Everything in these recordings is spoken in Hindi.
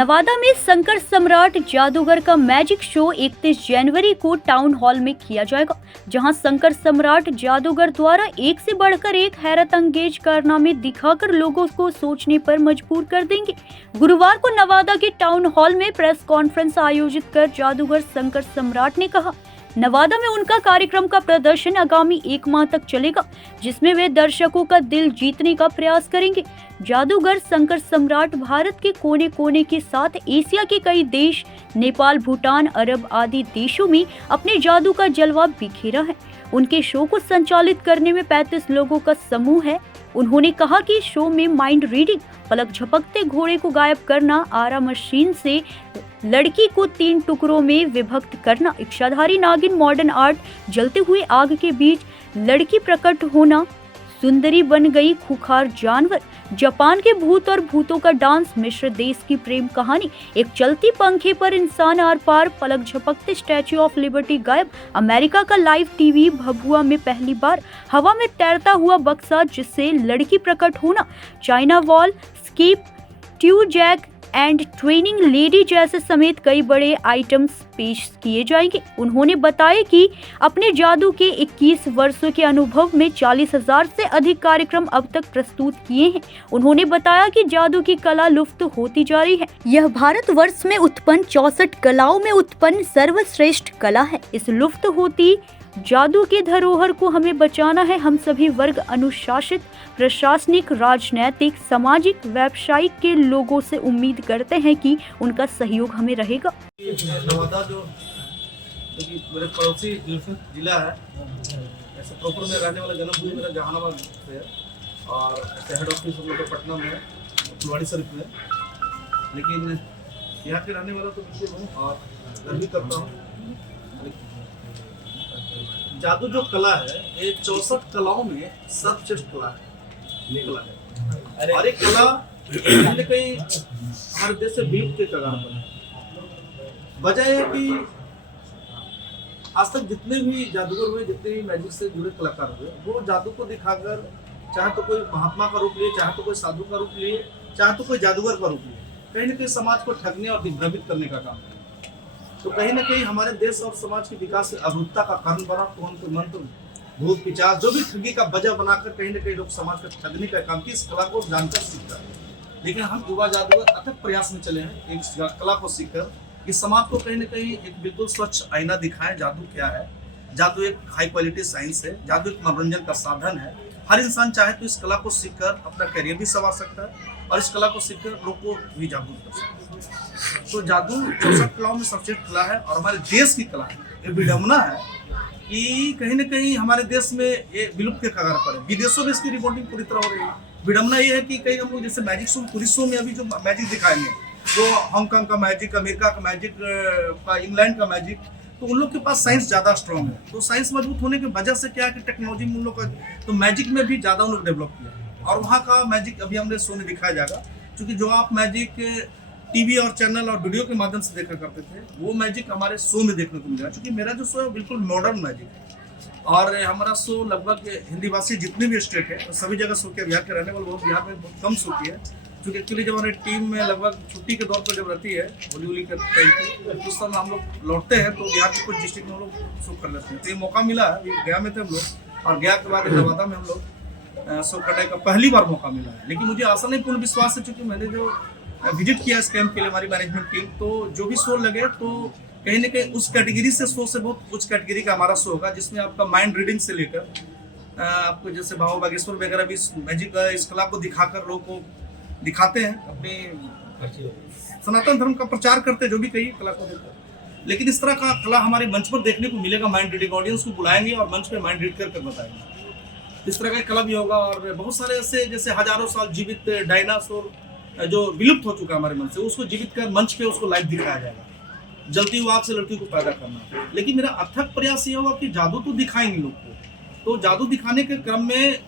नवादा में संकर सम्राट जादूगर का मैजिक शो 31 जनवरी को टाउन हॉल में किया जाएगा, जहां संकर सम्राट जादूगर द्वारा एक से बढ़कर एक हैरत अंगेज कारनामे दिखाकर लोगों को सोचने पर मजबूर कर देंगे। गुरुवार को नवादा के टाउन हॉल में प्रेस कॉन्फ्रेंस आयोजित कर जादूगर संकर सम्राट ने कहा, नवादा में उनका कार्यक्रम का प्रदर्शन आगामी 1 माह तक चलेगा, जिसमें वे दर्शकों का दिल जीतने का प्रयास करेंगे। जादूगर संकर सम्राट भारत के कोने कोने के साथ एशिया के कई देश, नेपाल, भूटान, अरब आदि देशों में अपने जादू का जलवा बिखेरा है। उनके शो को संचालित करने में 35 लोगों का समूह है। उन्होंने कहा कि शो में माइंड रीडिंग, पलक झपकते घोड़े को गायब करना, आरा मशीन से लड़की को 3 टुकड़ों में विभक्त करना, इच्छाधारी नागिन, मॉडर्न आर्ट, जलते हुए आग के बीच लड़की प्रकट होना, सुंदरी बन गई खूंखार जानवर, जापान के भूत और भूतों का डांस, मिस्र देश की प्रेम कहानी, एक चलती पंखे पर इंसान आर पार, पलक झपकते स्टैच्यू ऑफ लिबर्टी गायब, अमेरिका का लाइव टीवी भभुआ में पहली बार, हवा में तैरता हुआ बक्सा जिससे लड़की प्रकट होना, China wall, skip, two jack and training lady जैसे समेत कई बड़े आइटम्स पेश किए जाएंगे। उन्होंने बताया कि अपने जादू के 21 वर्षों के अनुभव में 40,000 से अधिक कार्यक्रम अब तक प्रस्तुत किए हैं। उन्होंने बताया कि जादू की कला लुप्त होती जा रही है। यह भारतवर्ष में उत्पन्न 64 कलाओं में उत्पन्न सर्वश्रेष्ठ कला है। इस लुप्त होती जादू के धरोहर को हमें बचाना है। हम सभी वर्ग, अनुशासित, प्रशासनिक, राजनैतिक, सामाजिक, व्यावसायिक के लोगों से उम्मीद करते हैं कि उनका सहयोग हमें रहेगा। नवादा जो मेरे पड़ोसी जिला है, ऐसे प्रॉपर में रहने वाला जन्मभूमि मेरा जहानाबाद से है और हेड ऑफिस हम लोग का पटना में है, फुलवाड़ी शरीफ में, लेकिन यहाँ के रहने वाला तो बिल्कुल हूँ और गर्व भी करता हूँ। जादू जो कला है, ये 64 कलाओं में सर्वश्रेष्ठ कला है। और एक कला कहीं न कहीं हमारे देश से विलुप्त के कगार पर है। वजह है कि आज तक जितने भी जादूगर हुए, जितने भी मैजिक से जुड़े कलाकार हुए, वो जादू को दिखाकर चाहे तो कोई महात्मा का रूप लिए, चाहे तो कोई साधु का रूप लिए, चाहे तो कोई जादूगर का रूप लिए, कहीं न कहीं समाज को ठगने और दिग्भ्रमित करने का काम है। तो कहीं न कहीं हमारे देश और समाज के विकास से अभुतता का कारण बना। तो उनके मंत्र, भूत, पिचास, जो भी ठगी का वजह बनाकर कहीं न कहीं लोग समाज का ठगने का काम की इस कला को जानकर सीखता है। लेकिन हम युवा जादूगर अथक प्रयास में चले हैं इस कला को सीखकर कि समाज को कहीं न कहीं एक बिल्कुल स्वच्छ आईना दिखाएं। जादू क्या है? जादू एक हाई क्वालिटी साइंस है। जादू एक मनोरंजन का साधन है। हर इंसान चाहे तो इस कला को सीखकर अपना करियर भी संवार सकता है और इस कला को सीखकर लोग को भी जागरूक कर सकता है। तो जादू 64 कलाओं में सबसे कला है और हमारे देश की कला है। ये विडम्बना है कि कहीं न कहीं हमारे देश में ये विलुप्त के कगार पर है। विदेशों में इसकी रिपोर्टिंग पूरी तरह हो रही है। विडम्बना ये है कि कई हम लोग जैसे मैजिक शो, पुलिस शो में अभी जो मैजिक दिखाएंगे, जो हांगकांग का मैजिक, अमेरिका का मैजिक, इंग्लैंड का मैजिक, तो उन लोग के पास साइंस ज़्यादा स्ट्रॉन्ग है। तो साइंस मजबूत होने की वजह से क्या है कि टेक्नोलॉजी में उन लोग का, तो मैजिक में भी ज़्यादा उन लोग डेवलप किया और वहाँ का मैजिक अभी हमने शो में दिखाया जाएगा। क्योंकि जो आप मैजिक टीवी और चैनल और वीडियो के माध्यम से देखा करते थे, वो मैजिक हमारे शो में देखने को मिलेगा। क्योंकि मेरा जो शो है बिल्कुल मॉडर्न मैजिक है और हमारा शो लगभग हिंदी भाषी जितने भी स्टेट है तो सभी जगह शो किया। बिहार के रहने वाले लोग बिहार में बहुत कम शो किया है। क्योंकि एक्चुअली जब हमारी टीम में लगभग छुट्टी के दौर पर जब रहती है, होली के टाइम पे, उस समय हम लोग लौटते हैं तो बिहार के कुछ डिस्ट्रिक्ट में हम लोग शो कर लेते हैं। तो ये मौका मिला है, गया में थे हम लोग और गया के बाद नवादा में हम लोग शो करने का पहली बार मौका मिला है। लेकिन मुझे आशा नहीं, पूर्ण विश्वास है, चूँकि मैंने जो विजिट किया इस कैंप के लिए हमारी मैनेजमेंट टीम, तो जो भी शो लगे तो कहीं न कहीं उस कैटेगरी से शो से बहुत उच्च कैटेगरी का हमारा शो होगा, जिसमें आपका माइंड रीडिंग से लेकर आपको जैसे भाव बागेश्वर वगैरह भी मैजिक इस कला को दिखाकर लोगों को दिखाते हैं, अपने सनातन धर्म का प्रचार करते हैं, जो भी कही कला को देखकर। लेकिन इस तरह का कला हमारे मंच पर देखने को मिलेगा। माइंड रीडिंग, ऑडियंस को बुलाएंगे और मंच पे माइंड रीड कर बताएंगे। इस तरह का कला भी होगा और बहुत सारे ऐसे जैसे हजारों साल जीवित डायनासोर जो विलुप्त हो चुका है हमारे मन से, उसको जीवित कर मंच पे उसको लाइव दिखाया जाएगा। जलती हुई आग से लड़की को पैदा करना। लेकिन मेरा अथक प्रयास ये होगा कि जादू तो दिखाएंगे लोग को, तो जादू दिखाने के क्रम में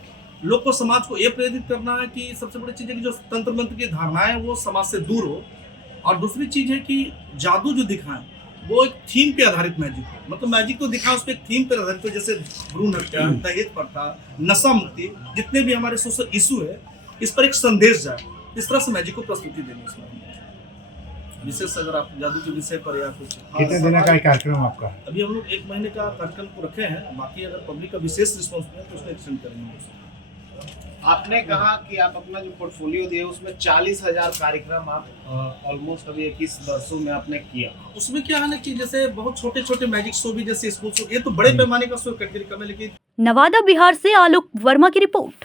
लोग को, समाज को ये प्रेरित करना है कि सबसे बड़ी चीज़ है कि जो तंत्र मंत्र की धारणाएं वो समाज से दूर हो। और दूसरी चीज़ है कि जादू जो दिखाएं वो एक थीम पे आधारित मैजिक हो। मतलब मैजिक तो दिखाएं उस पर एक थीम पे आधारित हो, जैसे भ्रूण हत्या, दहेज प्रथा, नशा मुक्ति, जितने भी हमारे सोशल इशू है, इस पर एक संदेश जाए। इस तरह से मैजिक को प्रस्तुति देनी है। विशेष अगर आप जादू के विषय पर या कुछ कितने दिन का ये कार्यक्रम आपका? अभी हम लोग 1 महीने का कार्यक्रम को रखे हैं, बाकी अगर पब्लिक का विशेष रिस्पॉन्स मिले तो उसको एक्सटेंड करेंगे। आपने कहा कि आप अपना जो पोर्टफोलियो दिए उसमें 40,000 कार्यक्रम आप ऑलमोस्ट अभी 21 वर्षों में आपने किया। उसमें क्या है ना कि जैसे बहुत छोटे छोटे मैजिक शो भी, जैसे स्कूल शो, ये तो बड़े पैमाने का शो कैटेगरी कम है, लेकिन नवादा बिहार से आलोक वर्मा की रिपोर्ट।